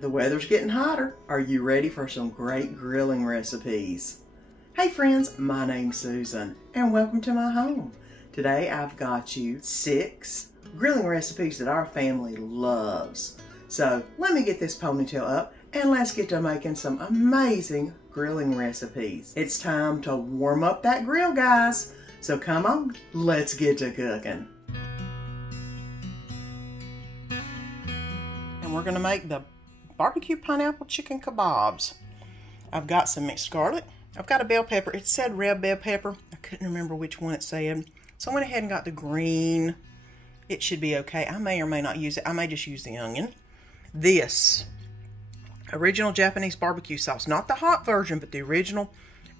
The weather's getting hotter. Are you ready for some great grilling recipes? Hey friends, my name's Susan and welcome to my home. Today I've got you 6 grilling recipes that our family loves. So let me get this ponytail up and let's get to making some amazing grilling recipes. It's time to warm up that grill, guys. So come on, let's get to cooking. And we're gonna make the barbecue pineapple chicken kabobs. I've got some mixed garlic. I've got a bell pepper. It said red bell pepper. I couldn't remember which one it said. So I went ahead and got the green. It should be okay. I may or may not use it. I may just use the onion. This original Japanese barbecue sauce. Not the hot version, but the original.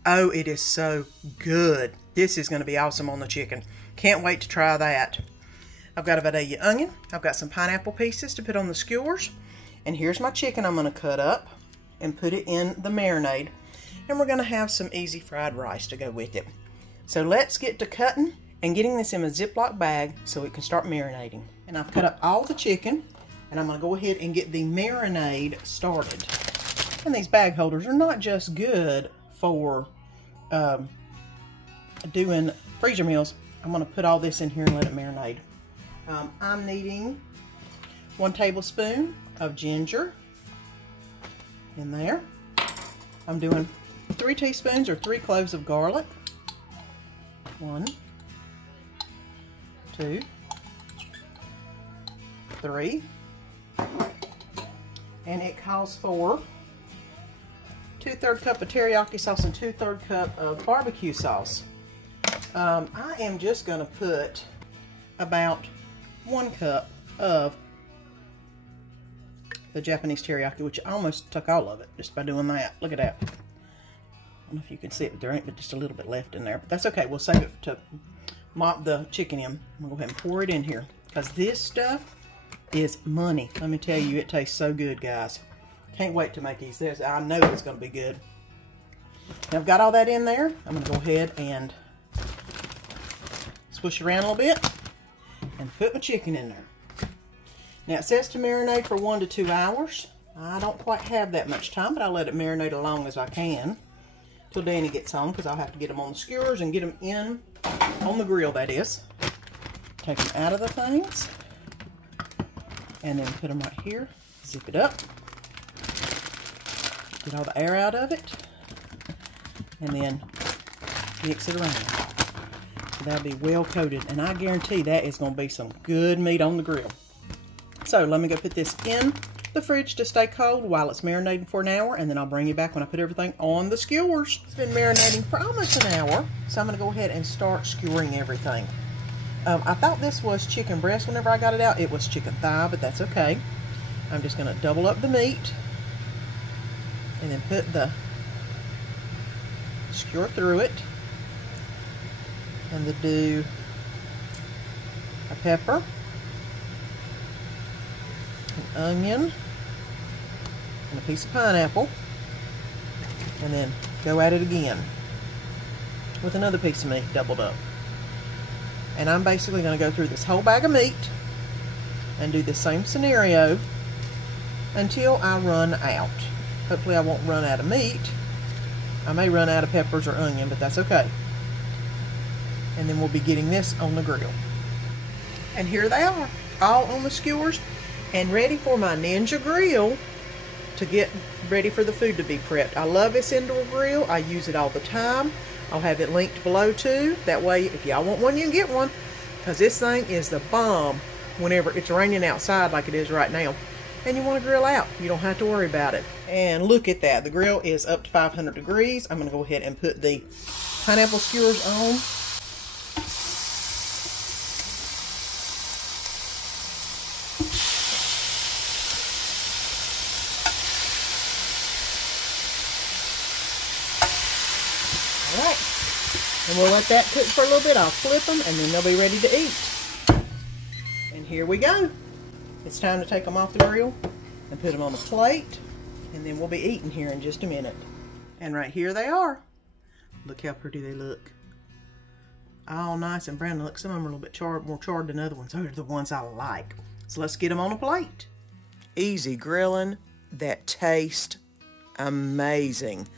Oh, it is so good. This is going to be awesome on the chicken. Can't wait to try that. I've got a Vidalia onion. I've got some pineapple pieces to put on the skewers. And here's my chicken I'm going to cut up and put it in the marinade. And we're going to have some easy fried rice to go with it. So let's get to cutting and getting this in a Ziploc bag so it can start marinating. And I've cut up all the chicken. And I'm going to go ahead and get the marinade started. And these bag holders are not just good for doing freezer meals. I'm going to put all this in here and let it marinate. I'm needing 1 tablespoon of ginger in there. I'm doing 3 teaspoons or 3 cloves of garlic. 1, 2, 3. And it calls for 2/3 cup of teriyaki sauce and 2/3 cup of barbecue sauce. I am just going to put about 1 cup of the Japanese teriyaki, which I almost took all of it just by doing that. Look at that. I don't know if you can see it, but there ain't but just a little bit left in there. But that's okay. We'll save it to mop the chicken in. I'm going to go ahead and pour it in here because this stuff is money. Let me tell you, it tastes so good, guys. Can't wait to make these. I know it's going to be good. Now I've got all that in there. I'm going to go ahead and swish around a little bit and put my chicken in there. Now it says to marinate for 1 to 2 hours. I don't quite have that much time, but I'll let it marinate as long as I can till Danny gets home, because I'll have to get them on the skewers and get them in on the grill, that is. Take them out of the things and then put them right here. Zip it up. Get all the air out of it and then mix it around. So that'll be well coated, and I guarantee that is going to be some good meat on the grill. So let me go put this in the fridge to stay cold while it's marinating for an hour, and then I'll bring you back when I put everything on the skewers. It's been marinating for almost an hour, so I'm going to go ahead and start skewering everything. I thought this was chicken breast whenever I got it out. It was chicken thigh, but that's okay. I'm just going to double up the meat and then put the skewer through it. And to do a pepper, an onion, and a piece of pineapple, and then go at it again with another piece of meat doubled up. And I'm basically going to go through this whole bag of meat and do the same scenario until I run out. Hopefully I won't run out of meat. I may run out of peppers or onion, but that's okay. And then we'll be getting this on the grill. And here they are, all on the skewers and ready for my Ninja grill to get ready for the food to be prepped. I love this indoor grill. I use it all the time. I'll have it linked below too. That way, if y'all want one, you can get one, because this thing is the bomb whenever it's raining outside like it is right now and you want to grill out. You don't have to worry about it. And look at that. The grill is up to 500 degrees. I'm going to go ahead and put the pineapple skewers on. Alright, and we'll let that cook for a little bit. I'll flip them and then they'll be ready to eat. And here we go. It's time to take them off the grill and put them on a plate, and then we'll be eating here in just a minute. And right here they are. Look how pretty they look. All nice and brown. Look, some of them are a little bit more charred than other ones. Those are the ones I like. So let's get them on a plate. Easy grilling, that taste amazing.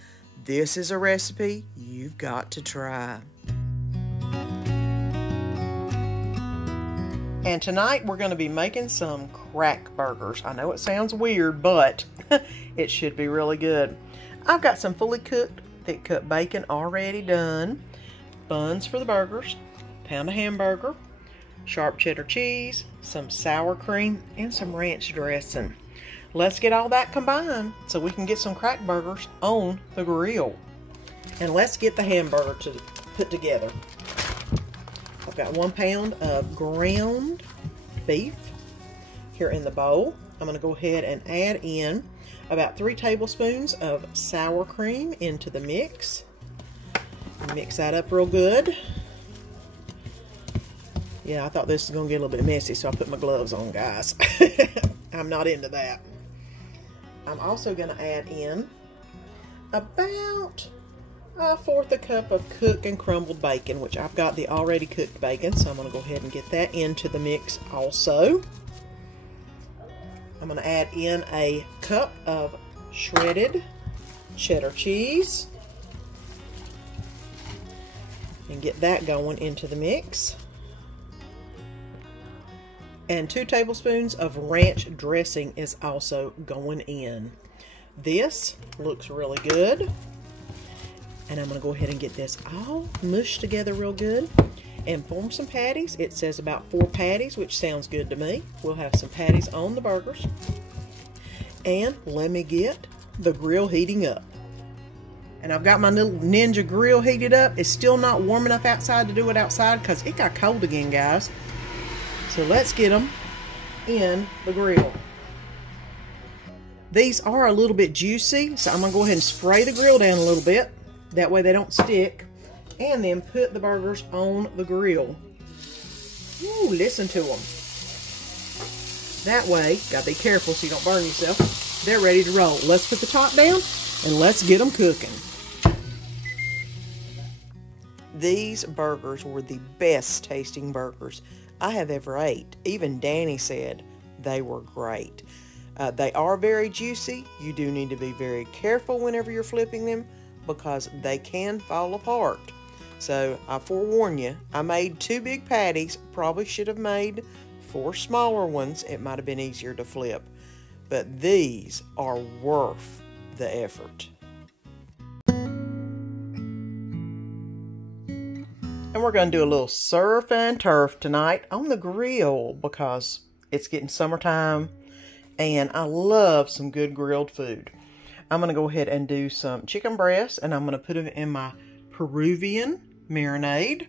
This is a recipe you've got to try. And tonight we're going to be making some crack burgers. I know it sounds weird, but it should be really good. I've got some fully cooked, thick cut bacon already done, buns for the burgers, pound of hamburger, sharp cheddar cheese, some sour cream, and some ranch dressing. Let's get all that combined so we can get some crack burgers on the grill. And let's get the hamburger put together. I've got 1 pound of ground beef here in the bowl. I'm going to go ahead and add in about 3 tablespoons of sour cream into the mix. Mix that up real good. Yeah, I thought this was going to get a little bit messy, so I put my gloves on, guys. I'm not into that. I'm also going to add in about 1/4 cup of cooked and crumbled bacon, which I've got the already cooked bacon, so I'm going to go ahead and get that into the mix also. I'm going to add in a cup of shredded cheddar cheese and get that going into the mix. And 2 tablespoons of ranch dressing is also going in. This looks really good. And I'm going to go ahead and get this all mushed together real good and form some patties. It says about 4 patties, which sounds good to me. We'll have some patties on the burgers. And let me get the grill heating up. And I've got my little Ninja grill heated up. It's still not warm enough outside to do it outside because it got cold again, guys. So let's get them in the grill. These are a little bit juicy, so I'm going to go ahead and spray the grill down a little bit. That way they don't stick. And then put the burgers on the grill. Ooh, listen to them. That way, gotta be careful so you don't burn yourself. They're ready to roll. Let's put the top down and let's get them cooking. These burgers were the best tasting burgers I have ever ate. Even Danny said they were great. They are very juicy. You do need to be very careful whenever you're flipping them because they can fall apart. So I forewarn you, I made 2 big patties. Probably should have made 4 smaller ones. It might have been easier to flip. But these are worth the effort. And we're going to do a little surf and turf tonight on the grill because it's getting summertime and I love some good grilled food. I'm going to go ahead and do some chicken breasts and I'm going to put them in my Peruvian marinade.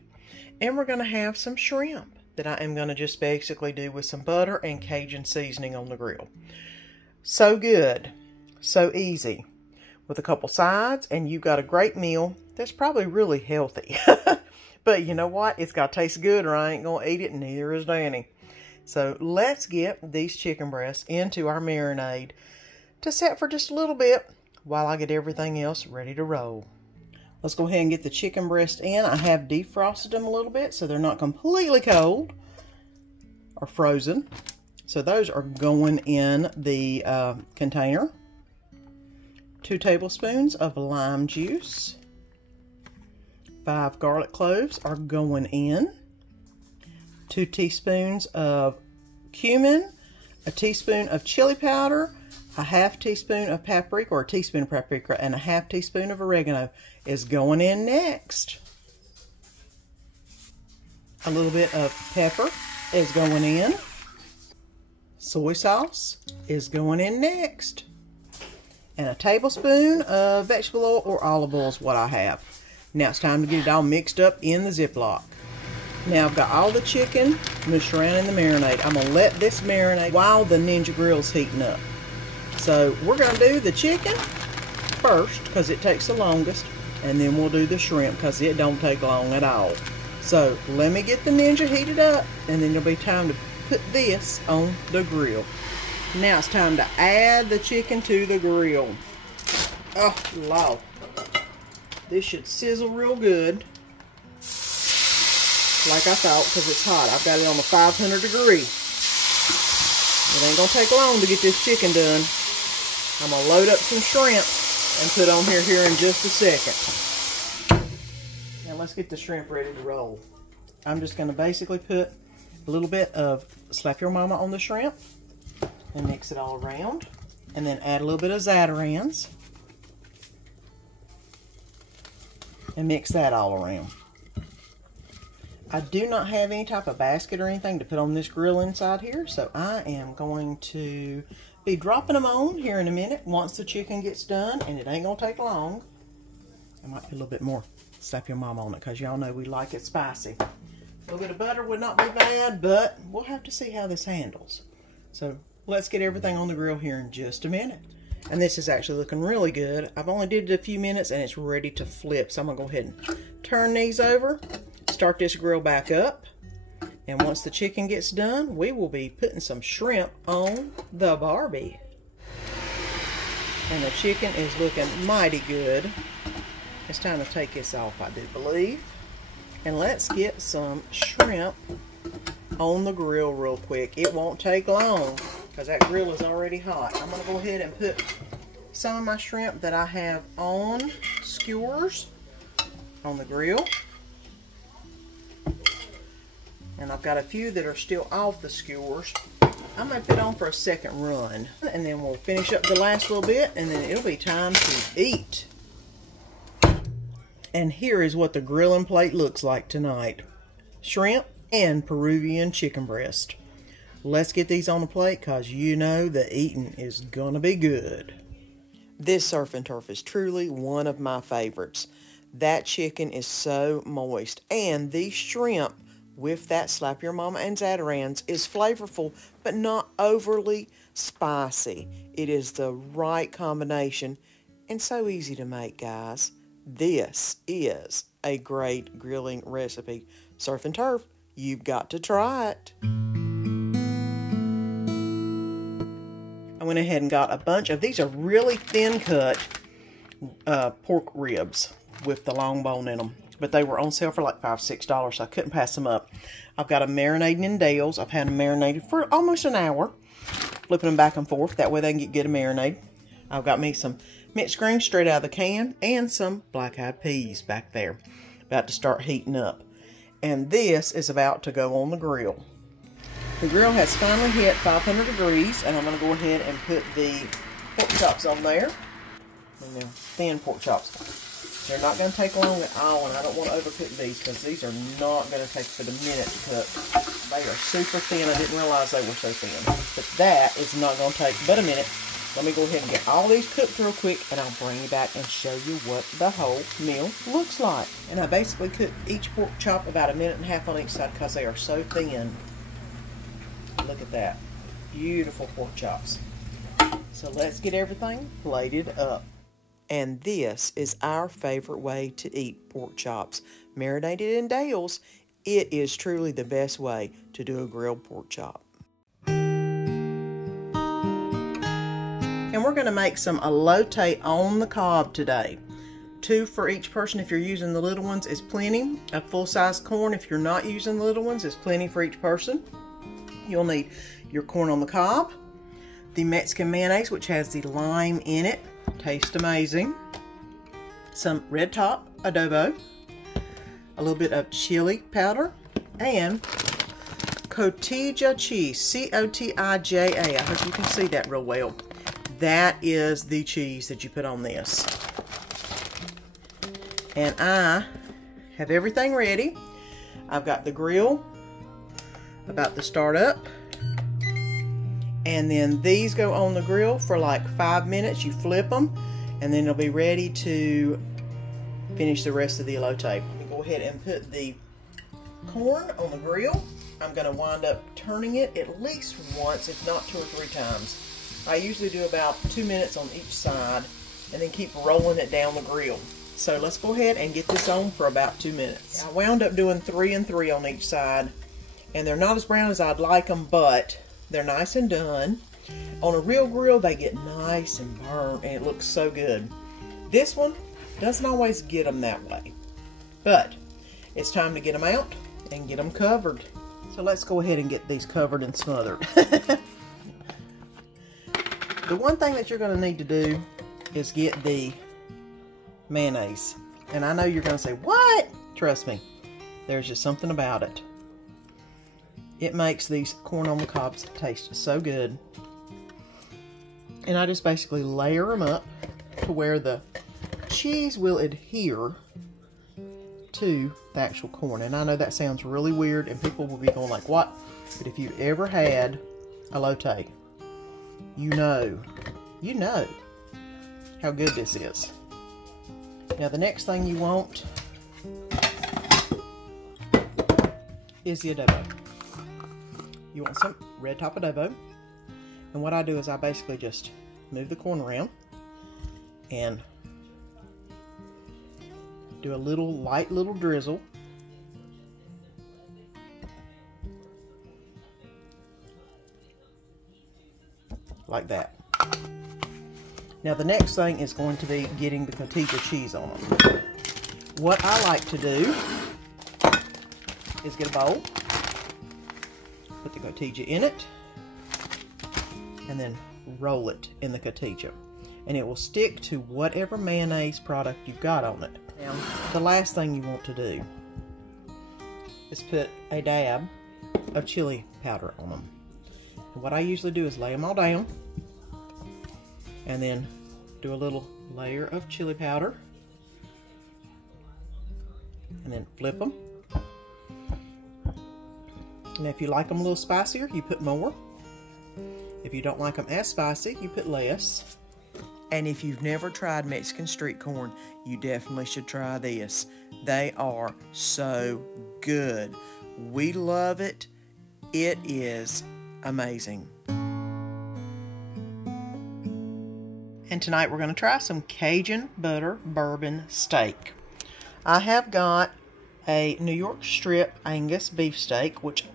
And we're going to have some shrimp that I am going to just basically do with some butter and Cajun seasoning on the grill. So good, so easy with a couple sides and you've got a great meal that's probably really healthy. But you know what? It's got to taste good or I ain't going to eat it, and neither is Danny. So let's get these chicken breasts into our marinade to set for just a little bit while I get everything else ready to roll. Let's go ahead and get the chicken breast in. I have defrosted them a little bit so they're not completely cold or frozen. So those are going in the container. 2 tablespoons of lime juice. 5 garlic cloves are going in. 2 teaspoons of cumin, a teaspoon of chili powder, a 1/2 teaspoon of paprika, or a teaspoon of paprika, and a 1/2 teaspoon of oregano is going in next. A little bit of pepper is going in. Soy sauce is going in next. And a tablespoon of vegetable oil or olive oil is what I have. Now it's time to get it all mixed up in the Ziploc. Now I've got all the chicken mushed around in the marinade. I'm going to let this marinate while the Ninja grill's heating up. So we're going to do the chicken first because it takes the longest. And then we'll do the shrimp because it don't take long at all. So let me get the Ninja heated up and then there'll be time to put this on the grill. Now it's time to add the chicken to the grill. Oh, Lord. This should sizzle real good. Like I thought, because it's hot. I've got it on a 500 degree. It ain't going to take long to get this chicken done. I'm going to load up some shrimp and put on here in just a second. Now let's get the shrimp ready to roll. I'm just going to basically put a little bit of Slap Your Mama on the shrimp and mix it all around. And then add a little bit of Zatarain's and mix that all around. I do not have any type of basket or anything to put on this grill inside here, so I am going to be dropping them on here in a minute once the chicken gets done, and it ain't gonna take long. I might put a little bit more Slap Your Mama on it because y'all know we like it spicy. A little bit of butter would not be bad, but we'll have to see how this handles. So let's get everything on the grill here in just a minute. And this is actually looking really good. I've only did it a few minutes and it's ready to flip, so I'm gonna go ahead and turn these over. Start this grill back up, and once the chicken gets done, we will be putting some shrimp on the Barbie. And the chicken is looking mighty good. It's time to take this off, I do believe. And let's get some shrimp on the grill real quick. It won't take long because that grill is already hot. I'm going to go ahead and put some of my shrimp that I have on skewers on the grill. And I've got a few that are still off the skewers. I'm going to put on for a second run. And then we'll finish up the last little bit, and then it'll be time to eat. And here is what the grilling plate looks like tonight. Shrimp and Peruvian chicken breast. Let's get these on the plate because you know the eating is going to be good. This surf and turf is truly one of my favorites. That chicken is so moist, and these shrimp with that Slap Your Mama and Zatarain's is flavorful, but not overly spicy. It is the right combination and so easy to make, guys. This is a great grilling recipe. Surf and turf, you've got to try it. I went ahead and got a bunch of these are really thin cut pork ribs with the long bone in them. But they were on sale for like $5 or $6, so I couldn't pass them up. I've got them marinating in Dale's. I've had them marinated for almost an hour, flipping them back and forth. That way they can get good and marinated. I've got me some mixed greens straight out of the can and some black-eyed peas back there, about to start heating up. And this is about to go on the grill. The grill has finally hit 500 degrees, and I'm going to go ahead and put the pork chops on there. And they're thin pork chops. They're not going to take long at all, and I don't want to overcook these because these are not going to take but a minute to cook. They are super thin. I didn't realize they were so thin. But that is not going to take but a minute. Let me go ahead and get all these cooked real quick, and I'll bring you back and show you what the whole meal looks like. And I basically cook each pork chop about a minute and a half on each side because they are so thin. Look at that. Beautiful pork chops. So let's get everything plated up. And this is our favorite way to eat pork chops. Marinated in Dale's, it is truly the best way to do a grilled pork chop. And we're going to make some elote on the cob today. 2 for each person if you're using the little ones is plenty. A full-size corn if you're not using the little ones is plenty for each person. You'll need your corn on the cob, the Mexican mayonnaise which has the lime in it. Tastes amazing. Some red top adobo, a little bit of chili powder, and cotija cheese, C-O-T-I-J-A. I hope you can see that real well. That is the cheese that you put on this. And I have everything ready. I've got the grill about to start up. And then these go on the grill for like 5 minutes. You flip them, and then they'll be ready to finish the rest of the elote. Let me go ahead and put the corn on the grill. I'm going to wind up turning it at least once, if not 2 or 3 times. I usually do about 2 minutes on each side, and then keep rolling it down the grill. So let's go ahead and get this on for about 2 minutes. I wound up doing 3 and 3 on each side, and they're not as brown as I'd like them, but they're nice and done. On a real grill, they get nice and burnt, and it looks so good. This one doesn't always get them that way, but it's time to get them out and get them covered. So let's go ahead and get these covered and smothered. The one thing that you're going to need to do is get the mayonnaise. And I know you're going to say, what? Trust me, there's just something about it. It makes these corn on the cobs taste so good. And I just basically layer them up to where the cheese will adhere to the actual corn. And I know that sounds really weird and people will be going like, what? But if you've ever had elote, you know how good this is. Now the next thing you want is the adobo. You want some red top adobo. And what I do is I basically just move the corn around and do a light little drizzle. Like that. Now the next thing is going to be getting the cotija cheese on them. What I like to do is get a bowl, put the cotija in it, and then roll it in the cotija. And it will stick to whatever mayonnaise product you've got on it. Now, the last thing you want to do is put a dab of chili powder on them. And what I usually do is lay them all down and then do a little layer of chili powder and then flip them. And if you like them a little spicier, you put more. If you don't like them as spicy, you put less. And if you've never tried Mexican street corn, you definitely should try this. They are so good. We love it. It is amazing. And tonight we're going to try some Cajun butter bourbon steak. I have got a New York strip Angus beef steak, which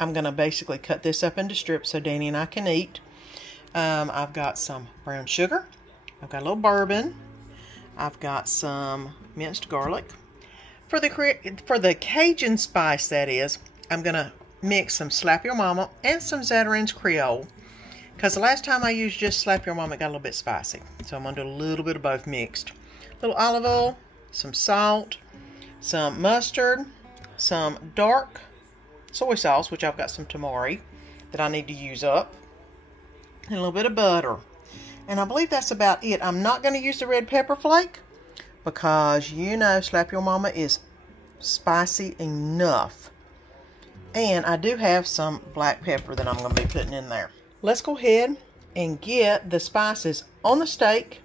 I'm going to basically cut this up into strips so Danny and I can eat. I've got some brown sugar. I've got a little bourbon. I've got some minced garlic. For the Cajun spice, that is, I'm going to mix some Slap Your Mama and some Zatarain's Creole. Because the last time I used just Slap Your Mama, it got a little bit spicy. So I'm going to do a little bit of both mixed. A little olive oil, some salt, some mustard, some dark soy sauce, which I've got some tamari that I need to use up, and a little bit of butter. And I believe that's about it. I'm not going to use the red pepper flake because you know Slap Your Mama is spicy enough. And I do have some black pepper that I'm going to be putting in there. Let's go ahead and get the spices on the steak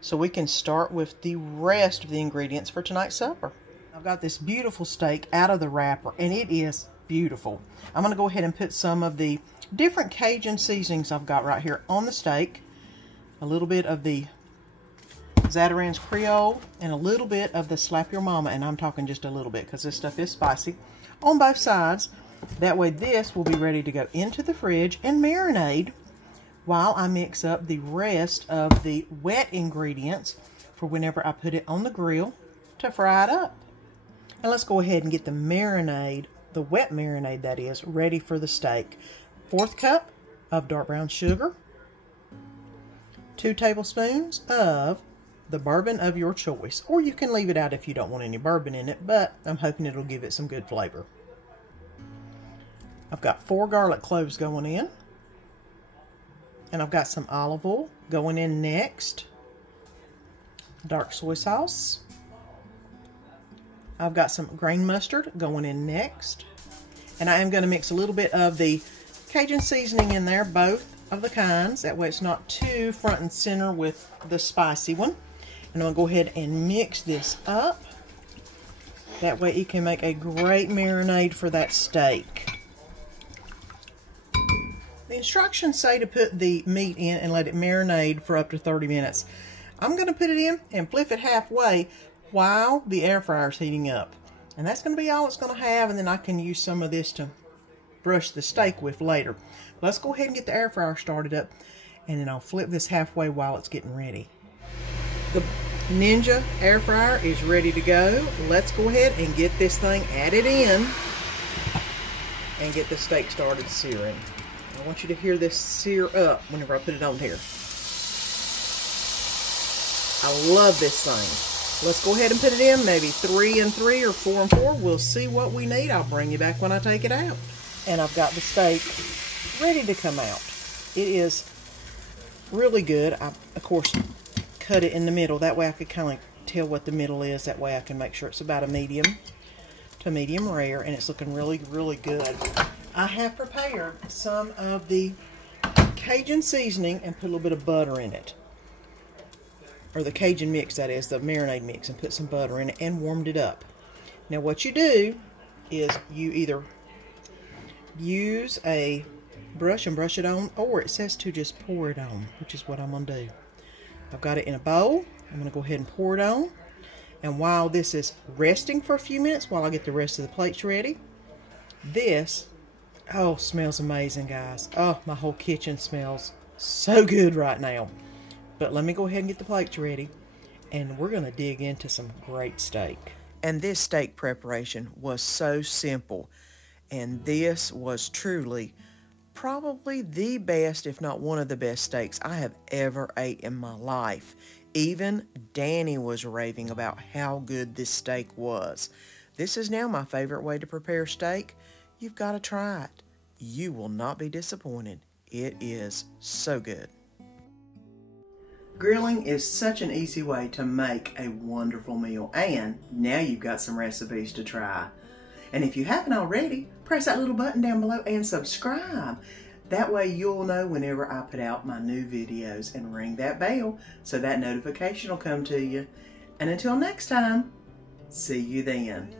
so we can start with the rest of the ingredients for tonight's supper. I've got this beautiful steak out of the wrapper and it is beautiful. I'm going to go ahead and put some of the different Cajun seasonings I've got right here on the steak. A little bit of the Zatarain's Creole and a little bit of the Slap Your Mama, and I'm talking just a little bit because this stuff is spicy, on both sides. That way this will be ready to go into the fridge and marinate while I mix up the rest of the wet ingredients for whenever I put it on the grill to fry it up. And let's go ahead and get the marinade, the wet marinade that is, ready for the steak. 1/4 cup of dark brown sugar, 2 tablespoons of the bourbon of your choice, or you can leave it out if you don't want any bourbon in it, but I'm hoping it'll give it some good flavor. I've got 4 garlic cloves going in, and I've got some olive oil going in next, dark soy sauce. I've got some grain mustard going in next, and I am going to mix a little bit of the Cajun seasoning in there, both of the kinds. That way it's not too front and center with the spicy one. And I'm going to go ahead and mix this up. That way it can make a great marinade for that steak. The instructions say to put the meat in and let it marinate for up to 30 minutes. I'm going to put it in and flip it halfway while the air fryer is heating up. And that's going to be all it's going to have, and then I can use some of this to brush the steak with later. Let's go ahead and get the air fryer started up, and then I'll flip this halfway while it's getting ready. The Ninja air fryer is ready to go. Let's go ahead and get this thing added in and get the steak started searing. I want you to hear this sear up whenever I put it on here. I love this thing. Let's go ahead and put it in, maybe 3 and 3 or 4 and 4. We'll see what we need. I'll bring you back when I take it out. And I've got the steak ready to come out. It is really good. I, of course, cut it in the middle. That way I could kind of tell what the middle is. That way I can make sure it's about a medium to medium rare, and it's looking really, really good. I have prepared some of the Cajun seasoning and put a little bit of butter in it. Or the Cajun mix, that is, the marinade mix, and put some butter in it and warmed it up. Now what you do is you either use a brush and brush it on, or it says to just pour it on, which is what I'm going to do. I've got it in a bowl. I'm going to go ahead and pour it on. And while this is resting for a few minutes, while I get the rest of the plates ready, this, oh, smells amazing, guys. Oh, my whole kitchen smells so good right now. But let me go ahead and get the plates ready, and we're going to dig into some great steak. And this steak preparation was so simple, and this was truly probably the best, if not one of the best steaks I have ever ate in my life. Even Danny was raving about how good this steak was. This is now my favorite way to prepare steak. You've got to try it. You will not be disappointed. It is so good. Grilling is such an easy way to make a wonderful meal, and now you've got some recipes to try. And if you haven't already, press that little button down below and subscribe. That way you'll know whenever I put out my new videos, and ring that bell so that notification will come to you. And until next time, see you then.